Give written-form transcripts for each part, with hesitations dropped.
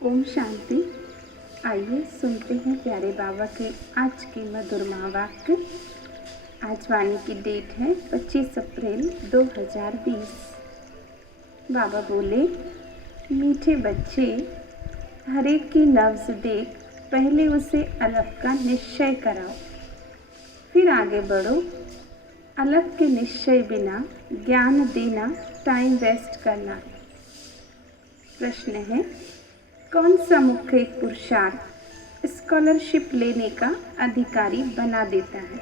ओम शांति। आइए सुनते हैं प्यारे बाबा के आज के मधुर महावाक्य। आज वाणी की डेट है 25 अप्रैल 2020। बाबा बोले, मीठे बच्चे, हर एक की नब्ज देख पहले उसे अलग का निश्चय कराओ, फिर आगे बढ़ो। अलग के निश्चय बिना ज्ञान देना टाइम वेस्ट करना है। प्रश्न है, कौन सा मुख्य पुरुषार्थ स्कॉलरशिप लेने का अधिकारी बना देता है?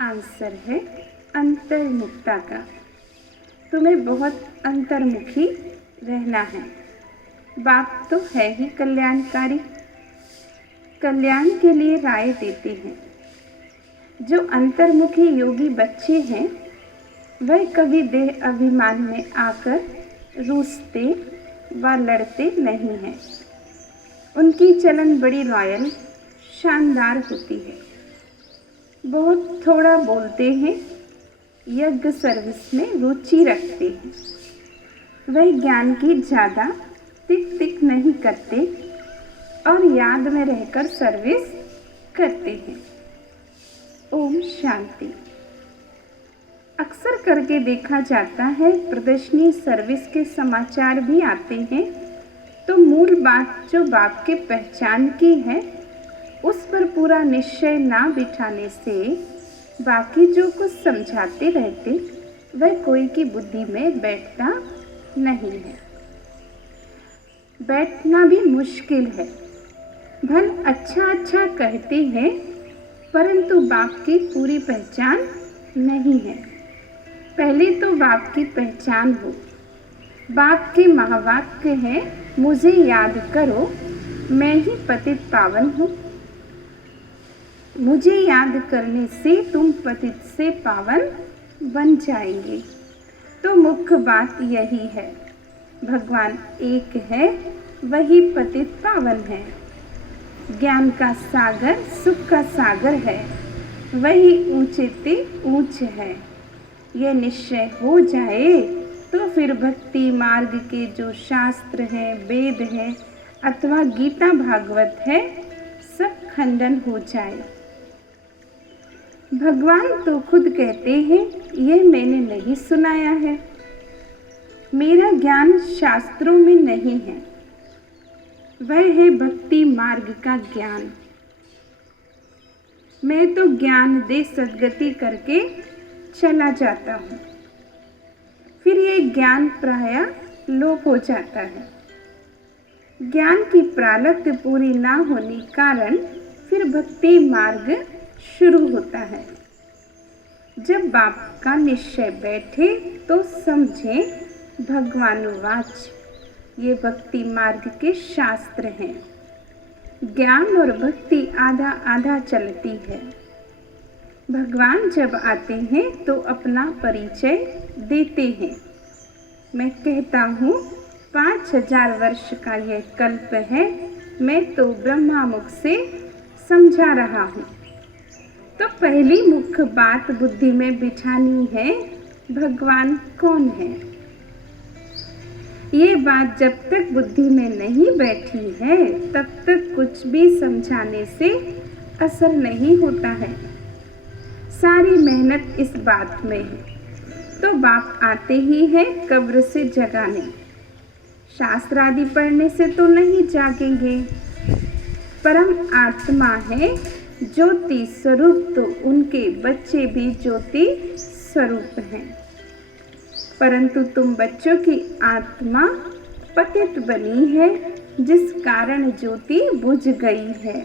आंसर है अंतर्मुखता का। तुम्हें बहुत अंतर्मुखी रहना है। बाप तो है ही कल्याणकारी, कल्याण के लिए राय देते हैं। जो अंतर्मुखी योगी बच्चे हैं वह कभी देह अभिमान में आकर रूसते व लड़ते नहीं हैं। उनकी चलन बड़ी रॉयल शानदार होती है। बहुत थोड़ा बोलते हैं, यज्ञ सर्विस में रुचि रखते हैं। वह ज्ञान की ज़्यादा तिक नहीं करते और याद में रहकर सर्विस करते हैं। ओम शांति। अक्सर करके देखा जाता है, प्रदर्शनी सर्विस के समाचार भी आते हैं तो मूल बात जो बाप के पहचान की है उस पर पूरा निश्चय ना बिठाने से बाकी जो कुछ समझाते रहते वह कोई की बुद्धि में बैठता नहीं है। बैठना भी मुश्किल है। भल अच्छा कहते हैं परंतु बाप की पूरी पहचान नहीं है। पहले तो बाप की पहचान हो। बाप के महावाक्य है, मुझे याद करो मैं ही पतित पावन हूँ। मुझे याद करने से तुम पतित से पावन बन जाएंगे। तो मुख्य बात यही है, भगवान एक है, वही पतित पावन है। ज्ञान का सागर सुख का सागर है, वही ऊंचे ते ऊंच है। यह निश्चय हो जाए तो फिर भक्ति मार्ग के जो शास्त्र हैं, वेद हैं अथवा गीता भागवत है, सब खंडन हो जाए। भगवान तो खुद कहते हैं, यह मैंने नहीं सुनाया है। मेरा ज्ञान शास्त्रों में नहीं है, वह है भक्ति मार्ग का ज्ञान। मैं तो ज्ञान दे सद्गति करके चला जाता हूँ, फिर ये ज्ञान प्रायः लोप हो जाता है। ज्ञान की प्रारब्ध पूरी ना होने कारण फिर भक्ति मार्ग शुरू होता है। जब बाप का निश्चय बैठे तो समझें भगवानुवाच, ये भक्ति मार्ग के शास्त्र हैं। ज्ञान और भक्ति आधा आधा चलती है। भगवान जब आते हैं तो अपना परिचय देते हैं। मैं कहता हूँ 5000 वर्ष का यह कल्प है, मैं तो ब्रह्मा मुख से समझा रहा हूँ। तो पहली मुख्य बात बुद्धि में बिठानी है, भगवान कौन है। ये बात जब तक बुद्धि में नहीं बैठी है तब तक कुछ भी समझाने से असर नहीं होता है। सारी मेहनत इस बात में है। तो बाप आते ही हैं कब्र से जगाने। शास्त्र आदि पढ़ने से तो नहीं जागेंगे। परम आत्मा है ज्योति स्वरूप, तो उनके बच्चे भी ज्योति स्वरूप हैं। परंतु तुम बच्चों की आत्मा पतित बनी है, जिस कारण ज्योति बुझ गई है,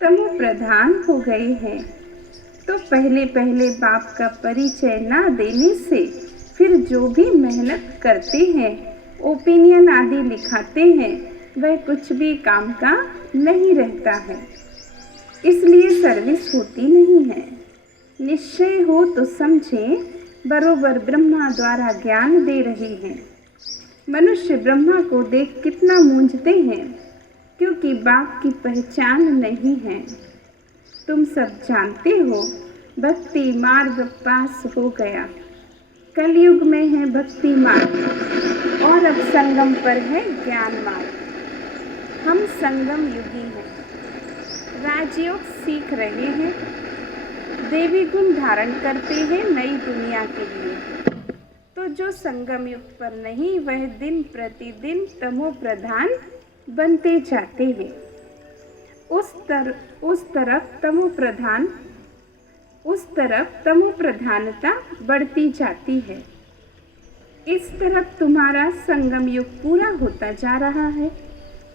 तमो प्रधान हो गए हैं। तो पहले बाप का परिचय ना देने से फिर जो भी मेहनत करते हैं, ओपिनियन आदि लिखाते हैं, वह कुछ भी काम का नहीं रहता है। इसलिए सर्विस होती नहीं है। निश्चय हो तो समझें बरोबर ब्रह्मा द्वारा ज्ञान दे रहे हैं। मनुष्य ब्रह्मा को देख कितना मूंझते हैं, क्योंकि बाप की पहचान नहीं है। तुम सब जानते हो, भक्ति मार्ग पास हो गया। कलयुग में है भक्ति मार्ग और अब संगम पर है ज्ञान मार्ग। हम संगम युगी हैं, राजयोग सीख रहे हैं, देवी गुण धारण करते हैं नई दुनिया के लिए। तो जो संगम युग पर नहीं, वह दिन प्रतिदिन तमो प्रधान बनते जाते हैं। उस तरफ तमो प्रधानता बढ़ती जाती है। इस तरफ तुम्हारा संगम युग पूरा होता जा रहा है।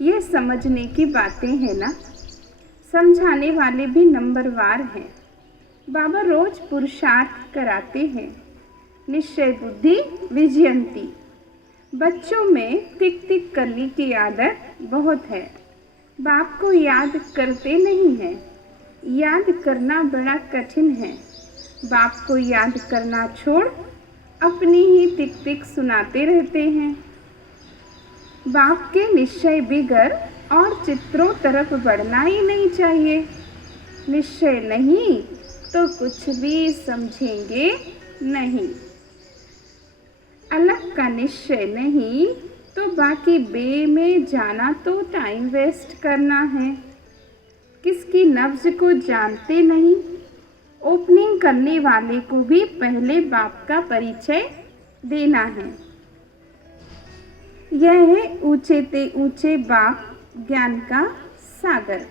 यह समझने की बातें हैं ना। समझाने वाले भी नंबरवार हैं। बाबा रोज पुरुषार्थ कराते हैं। निश्चय बुद्धि विजयंती। बच्चों में टिक टिक करने की आदत बहुत है। बाप को याद करते नहीं हैं। याद करना बड़ा कठिन है। बाप को याद करना छोड़ अपनी ही टिक टिक सुनाते रहते हैं। बाप के निश्चय बिगर और चित्रों तरफ बढ़ना ही नहीं चाहिए। निश्चय नहीं तो कुछ भी समझेंगे नहीं। अलग का निश्चय नहीं तो बाकी बे में जाना तो टाइम वेस्ट करना है। किसकी नब्ज को जानते नहीं। ओपनिंग करने वाले को भी पहले बाप का परिचय देना है। यह है ऊंचे ते ऊंचे बाप ज्ञान का सागर।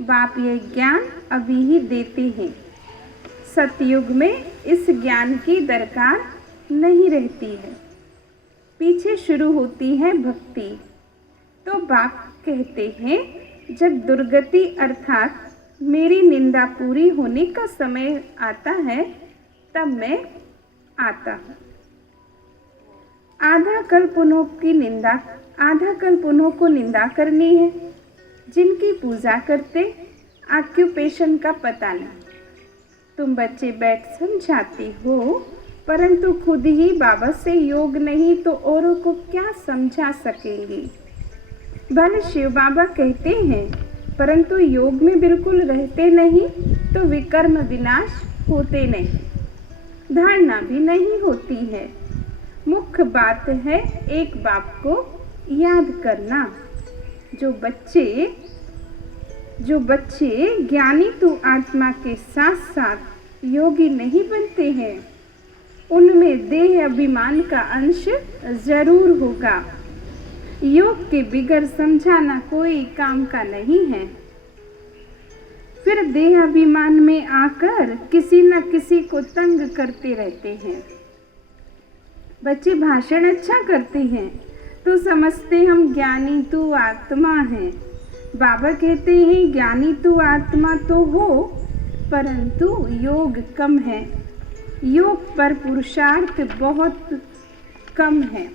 बाप यह ज्ञान अभी ही देते हैं। सतयुग में इस ज्ञान की दरकार नहीं रहती है। पीछे शुरू होती है भक्ति। तो बाप कहते हैं, जब दुर्गति अर्थात मेरी निंदा पूरी होने का समय आता है, तब मैं आता हूँ। आधा कल्प उन्हों को निंदा करनी है, जिनकी पूजा करते ऑक्यूपेशन का पता नहीं। तुम बच्चे बैठ समझाती हो, परंतु खुद ही बाबा से योग नहीं तो औरों को क्या समझा सकेंगी। भले शिव बाबा कहते हैं, परंतु योग में बिल्कुल रहते नहीं तो विकर्म विनाश होते नहीं। धारणा भी नहीं होती है। मुख्य बात है एक बाप को याद करना। जो बच्चे ज्ञानी तो आत्मा के साथ साथ योगी नहीं बनते हैं, उनमें देह अभिमान का अंश जरूर होगा। योग के बिगर समझाना कोई काम का नहीं है। फिर देह अभिमान में आकर किसी न किसी को तंग करते रहते हैं। बच्चे भाषण अच्छा करते हैं तो समझते हम ज्ञानी तू आत्मा है। बाबा कहते हैं, ज्ञानी तू आत्मा तो हो, परंतु योग कम है। योग पर पुरुषार्थ बहुत कम है।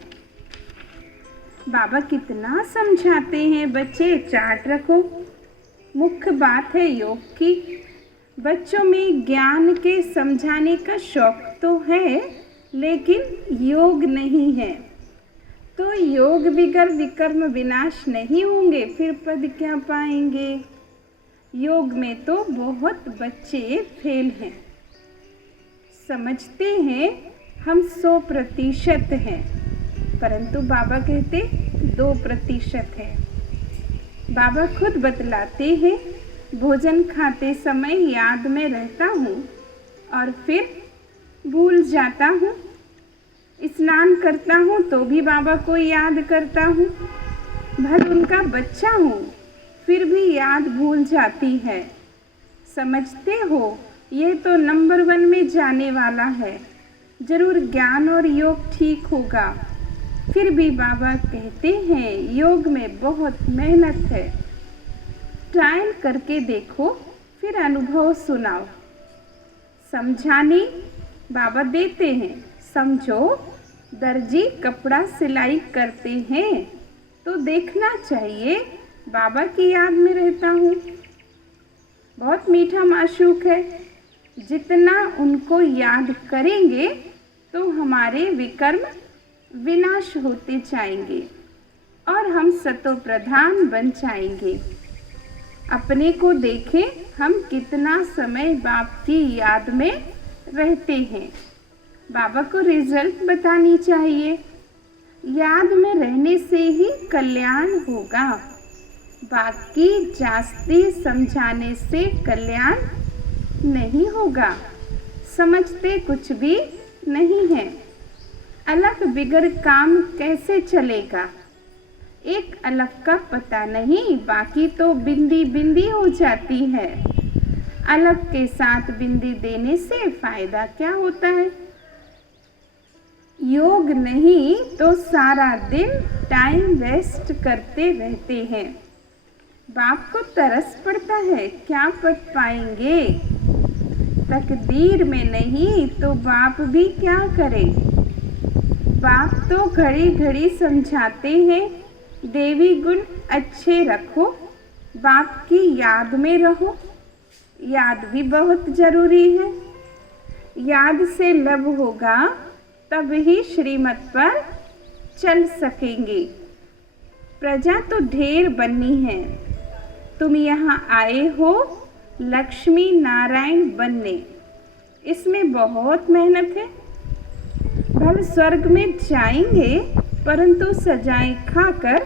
बाबा कितना समझाते हैं, बच्चे चार्ट रखो। मुख्य बात है योग की। बच्चों में ज्ञान के समझाने का शौक तो है, लेकिन योग नहीं है। तो योग बिगर विकर्म विनाश नहीं होंगे, फिर पद क्या पाएंगे। योग में तो बहुत बच्चे फेल हैं। समझते हैं हम 100% हैं, परंतु बाबा कहते 2% है। बाबा खुद बतलाते हैं, भोजन खाते समय याद में रहता हूँ और फिर भूल जाता हूँ। स्नान करता हूँ तो भी बाबा को याद करता हूँ। भले उनका बच्चा हूँ, फिर भी याद भूल जाती है। समझते हो, यह तो नंबर 1 में जाने वाला है। जरूर ज्ञान और योग ठीक होगा। फिर भी बाबा कहते हैं, योग में बहुत मेहनत है। ट्रायल करके देखो, फिर अनुभव सुनाओ। समझाने बाबा देते हैं। समझो, दर्जी कपड़ा सिलाई करते हैं तो देखना चाहिए बाबा की याद में रहता हूँ। बहुत मीठा माशूक है। जितना उनको याद करेंगे तो हमारे विकर्म विनाश होते जाएंगे और हम सतो प्रधान बन जाएंगे। अपने को देखें, हम कितना समय बाप की याद में रहते हैं। बाबा को रिजल्ट बतानी चाहिए। याद में रहने से ही कल्याण होगा, बाकी जास्ती समझाने से कल्याण नहीं होगा। समझते कुछ भी नहीं है, अलग बिगड़ काम कैसे चलेगा। एक अलग का पता नहीं, बाकी तो बिंदी बिंदी हो जाती है। अलग के साथ बिंदी देने से फायदा क्या होता है। योग नहीं तो सारा दिन टाइम वेस्ट करते रहते हैं। बाप को तरस पड़ता है, क्या पढ़ पाएंगे। तकदीर में नहीं तो बाप भी क्या करे। बाप तो घड़ी घड़ी समझाते हैं, देवी गुण अच्छे रखो, बाप की याद में रहो। याद भी बहुत जरूरी है। याद से लब होगा, तब ही श्रीमत पर चल सकेंगे। प्रजा तो ढेर बननी है, तुम यहाँ आए हो लक्ष्मी नारायण बनने। इसमें बहुत मेहनत है। भल स्वर्ग में जाएंगे, परंतु सजाएं खाकर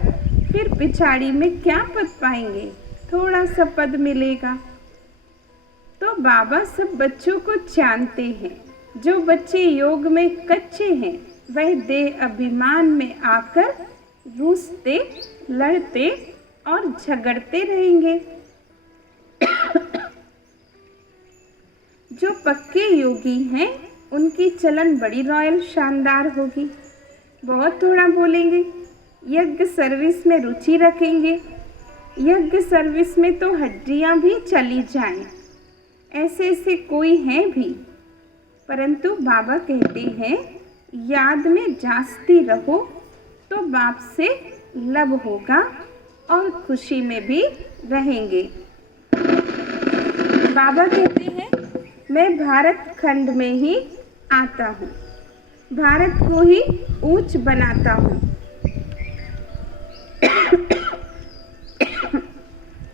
फिर पिछाड़ी में क्या पद पाएंगे। थोड़ा सा पद मिलेगा। तो बाबा सब बच्चों को जानते हैं। जो बच्चे योग में कच्चे हैं, वह देह अभिमान में आकर रूसते, लड़ते और झगड़ते रहेंगे। जो पक्के योगी हैं, उनकी चलन बड़ी रॉयल शानदार होगी। बहुत थोड़ा बोलेंगे, यज्ञ सर्विस में रुचि रखेंगे। यज्ञ सर्विस में तो हड्डियां भी चली जाएं। ऐसे ऐसे कोई हैं भी, परंतु बाबा कहते हैं याद में जास्ती रहो तो बाप से लब होगा और खुशी में भी रहेंगे। बाबा कहते हैं मैं भारत खंड में ही आता हूँ, भारत को ही ऊंच बनाता हूँ।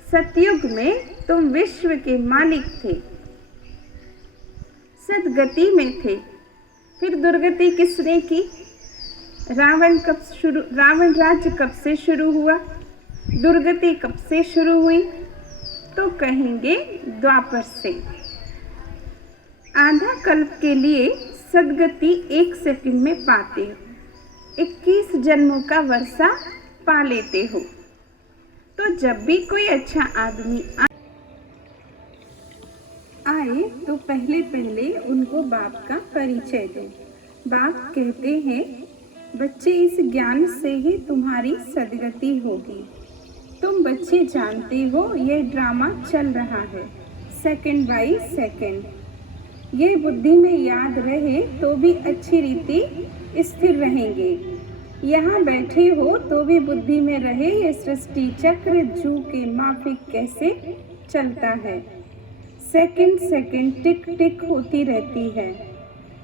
सतयुग में तुम विश्व के मालिक थे, सदगति में थे, फिर दुर्गति किसने की। रावण राज्य कब से शुरू हुआ, दुर्गति कब से शुरू हुई। तो कहेंगे द्वापर से। आधा कल्प के लिए सदगति 1 सेकंड में पाते हो, 21 जन्मों का वर्षा पा लेते हो। तो जब भी कोई अच्छा आदमी आए तो पहले पहले उनको बाप का परिचय दो। बाप कहते हैं बच्चे इस ज्ञान से ही तुम्हारी सदगति होगी। तुम बच्चे जानते हो ये ड्रामा चल रहा है सेकंड बाय सेकंड। ये बुद्धि में याद रहे तो भी अच्छी रीति स्थिर रहेंगे। यहाँ बैठे हो तो भी बुद्धि में रहे ये सृष्टि चक्र जू के माफिक कैसे चलता है। सेकंड सेकंड टिक टिक होती रहती है।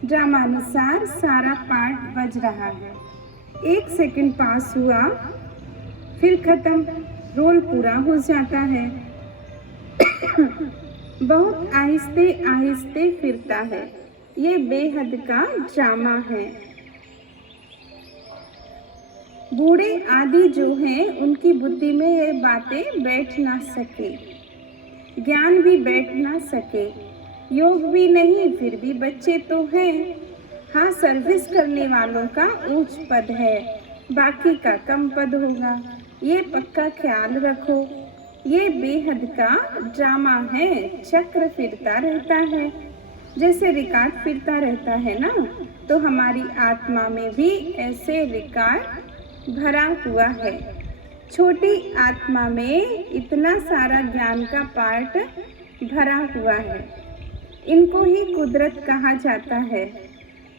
ड्रामानुसार सारा पार्ट बज रहा है। 1 सेकंड पास हुआ, फिर खत्म, रोल पूरा हो जाता है। बहुत आहिस्ते आहिस्ते फिरता है। ये बेहद का ड्रामा है। बूढ़े आदि जो हैं उनकी बुद्धि में ये बातें बैठ ना सके, ज्ञान भी बैठ ना सके, योग भी नहीं, फिर भी बच्चे तो हैं। हाँ, सर्विस करने वालों का ऊंच पद है, बाकी का कम पद होगा। ये पक्का ख्याल रखो। ये बेहद का ड्रामा है, चक्र फिरता रहता है। जैसे रिकॉर्ड फिरता रहता है ना, तो हमारी आत्मा में भी ऐसे रिकॉर्ड भरा हुआ है। छोटी आत्मा में इतना सारा ज्ञान का पार्ट भरा हुआ है। इनको ही कुदरत कहा जाता है।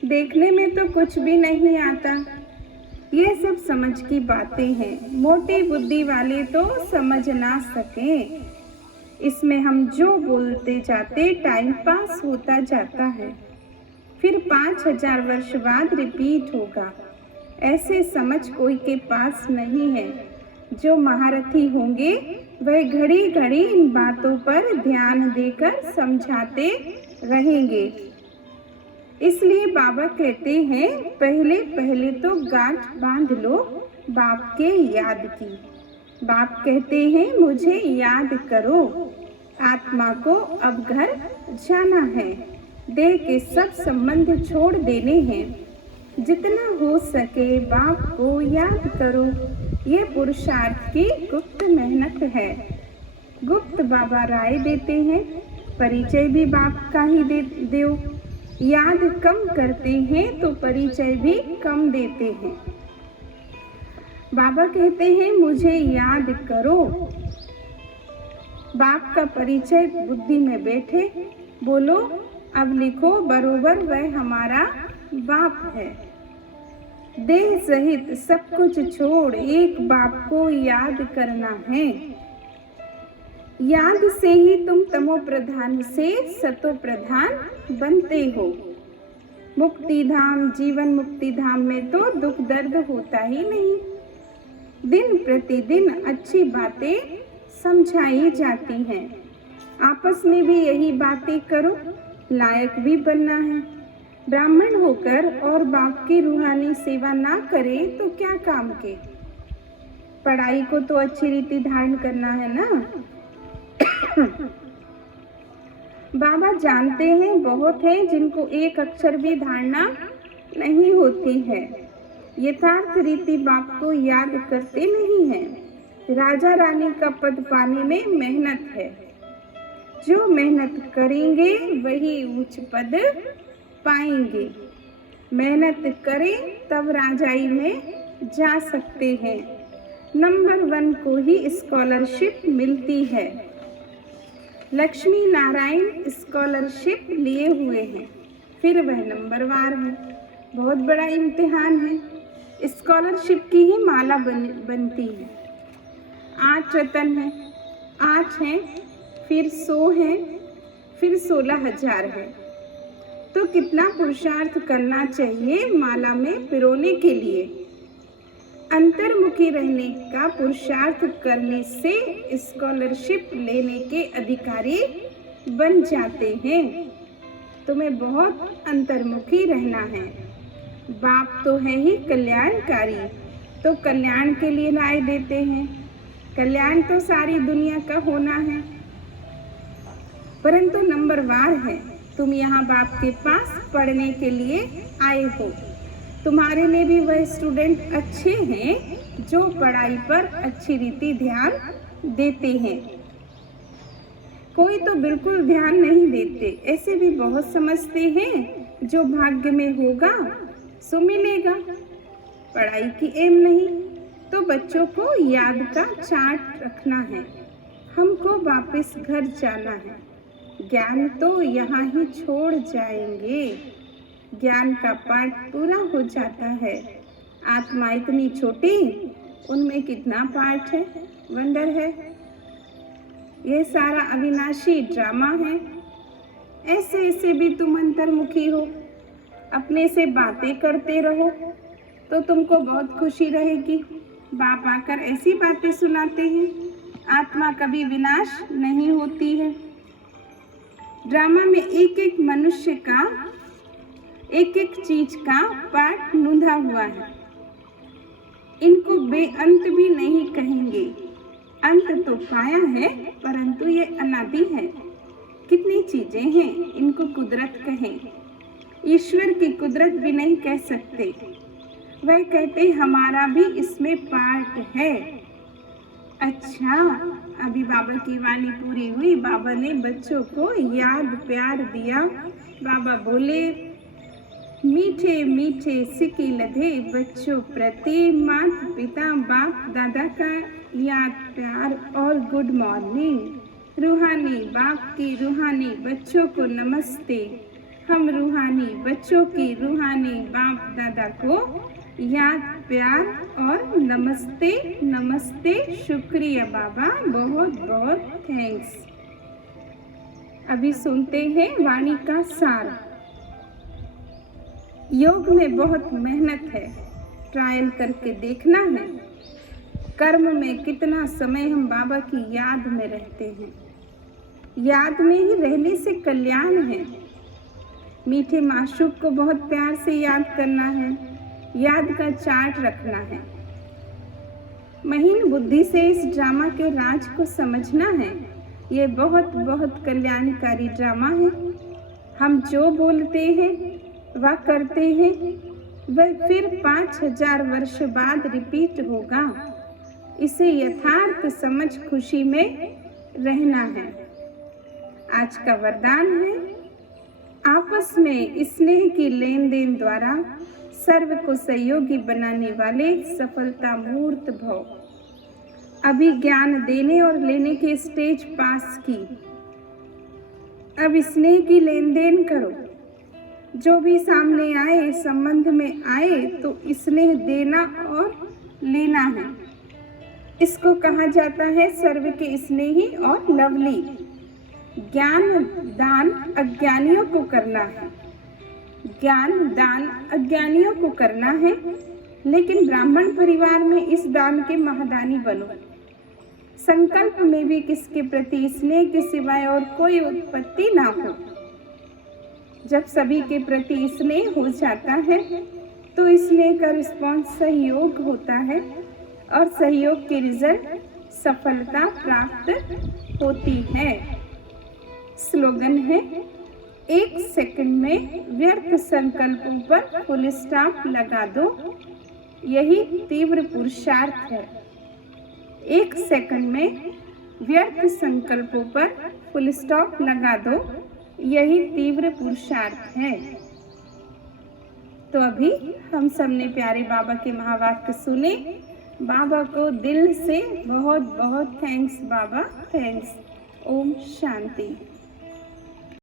देखने में तो कुछ भी नहीं आता। ये सब समझ की बातें हैं। मोटी बुद्धि वाले तो समझ ना सके। इसमें हम जो बोलते जाते टाइम पास होता जाता है, फिर 5000 वर्ष बाद रिपीट होगा। ऐसे समझ कोई के पास नहीं है। जो महारथी होंगे वह घड़ी घड़ी इन बातों पर ध्यान देकर समझाते रहेंगे। इसलिए बाबा कहते हैं पहले पहले तो गांठ बांध लो बाप के याद की। बाप कहते हैं मुझे याद करो, आत्मा को अब घर जाना है, देह के सब संबंध छोड़ देने हैं। जितना हो सके बाप को याद करो, ये पुरुषार्थ की गुप्त मेहनत है। गुप्त बाबा राय देते हैं, परिचय भी बाप का ही दो। याद कम करते हैं तो परिचय भी कम देते हैं। बाबा कहते हैं मुझे याद करो। बाप का परिचय बुद्धि में बैठे बोलो, अब लिखो बरोबर वह हमारा बाप है। देह सहित सब कुछ छोड़ एक बाप को याद करना है। याद से ही तुम तमो प्रधान से सतो प्रधान बनते हो। मुक्ति धाम जीवन मुक्ति धाम में तो दुख दर्द होता ही नहीं। दिन प्रतिदिन अच्छी बातें समझाई जाती हैं। आपस में भी यही बातें करो, लायक भी बनना है। ब्राह्मण होकर और बाप की रूहानी सेवा ना करे तो क्या काम के। पढ़ाई को तो अच्छी रीति धारण करना है ना। बाबा जानते हैं बहुत है जिनको एक अक्षर भी धारणा नहीं होती है। यथार्थ रीति बाप को याद करते नहीं हैं। राजा रानी का पद पाने में मेहनत है। जो मेहनत करेंगे वही उच्च पद पाएंगे। मेहनत करें तब राजाई में जा सकते हैं। नंबर 1 को ही स्कॉलरशिप मिलती है। लक्ष्मी नारायण स्कॉलरशिप लिए हुए हैं, फिर वह नंबरवार है। बहुत बड़ा इम्तिहान है। स्कॉलरशिप की ही माला बनती है। 8 रतन है, 8 हैं, फिर 100 हैं, फिर 16,000 है। तो कितना पुरुषार्थ करना चाहिए माला में पिरोने के लिए। अंतर्मुखी रहने का पुरुषार्थ करने से स्कॉलरशिप लेने के अधिकारी बन जाते हैं। तुम्हें बहुत अंतर्मुखी रहना है। बाप तो है ही कल्याणकारी, तो कल्याण के लिए राय देते हैं। कल्याण तो सारी दुनिया का होना है, परंतु नंबरवार है। तुम यहाँ बाप के पास पढ़ने के लिए आए हो। तुम्हारे में भी वह स्टूडेंट अच्छे हैं जो पढ़ाई पर अच्छी रीति ध्यान देते हैं। कोई तो बिल्कुल ध्यान नहीं देते, ऐसे भी बहुत समझते हैं जो भाग्य में होगा सो मिलेगा। पढ़ाई की एम नहीं तो बच्चों को याद का चार्ट रखना है। हमको वापस घर जाना है। ज्ञान तो यहाँ ही छोड़ जाएंगे। ज्ञान का पाठ पूरा हो जाता है। आत्मा इतनी छोटी, उनमें कितना पाठ है, वंडर है। ये सारा अविनाशी ड्रामा है। ऐसे ऐसे भी तुम अंतर्मुखी हो। अपने से बातें करते रहो तो तुमको बहुत खुशी रहेगी। बाप आकर ऐसी बातें सुनाते हैं। आत्मा कभी विनाश नहीं होती है। ड्रामा में एक एक मनुष्य का एक एक चीज का पाठ नूंधा हुआ है। इनको बेअंत भी नहीं कहेंगे। अंत तो पाया है, परंतु ये अनादि है। कितनी चीजें हैं, इनको कुदरत कहें। ईश्वर की कुदरत भी नहीं कह सकते। वह कहते हमारा भी इसमें पार्ट है। अच्छा, अभी बाबा की वाणी पूरी हुई। बाबा ने बच्चों को याद प्यार दिया। बाबा बोले, मीठे मीठे सिक्के लधे बच्चों प्रति माता पिता बाप दादा का याद प्यार और गुड मॉर्निंग। रूहानी बाप की रूहानी बच्चों को नमस्ते। हम रूहानी बच्चों की रूहानी बाप दादा को याद प्यार और नमस्ते नमस्ते। शुक्रिया बाबा, बहुत बहुत थैंक्स। अभी सुनते हैं वाणी का सार। योग में बहुत मेहनत है, ट्रायल करके देखना है। कर्म में कितना समय हम बाबा की याद में रहते हैं। याद में ही रहने से कल्याण है। मीठे माशूक को बहुत प्यार से याद करना है, याद का चार्ट रखना है। महीन बुद्धि से इस ड्रामा के राज को समझना है। ये बहुत बहुत कल्याणकारी ड्रामा है। हम जो बोलते हैं वह करते हैं, वह फिर 5000 वर्ष बाद रिपीट होगा। इसे यथार्थ समझ खुशी में रहना है। आज का वरदान है, आपस में स्नेह की लेन देन द्वारा सर्व को सहयोगी बनाने वाले सफलता मूर्त भव। अभी ज्ञान देने और लेने के स्टेज पास की। अब स्नेह की लेन देन करो। जो भी सामने आए, संबंध में आए, तो स्नेह देना और लेना है। इसको कहा जाता है सर्व के स्नेही और लवली। ज्ञान दान अज्ञानियों को करना है। ज्ञान दान अज्ञानियों को करना है, लेकिन ब्राह्मण परिवार में इस दान के महादानी बनो। संकल्प में भी किसके प्रति स्नेह के सिवाय और कोई उत्पत्ति ना हो। जब सभी के प्रति स्नेह हो जाता है तो स्नेह का रिस्पॉन्स सहयोग होता है और सहयोग के रिजल्ट सफलता प्राप्त होती है। स्लोगन है, 1 सेकंड में व्यर्थ संकल्पों पर फुल स्टॉप लगा दो, यही तीव्र पुरुषार्थ है। 1 सेकंड में व्यर्थ संकल्पों पर फुल स्टॉप लगा दो, यही तीव्र पुरुषार्थ है। तो अभी हम सबने प्यारे बाबा के महावाक्य सुने। बाबा को दिल से बहुत बहुत थैंक्स बाबा, थैंक्स। ओम शांति।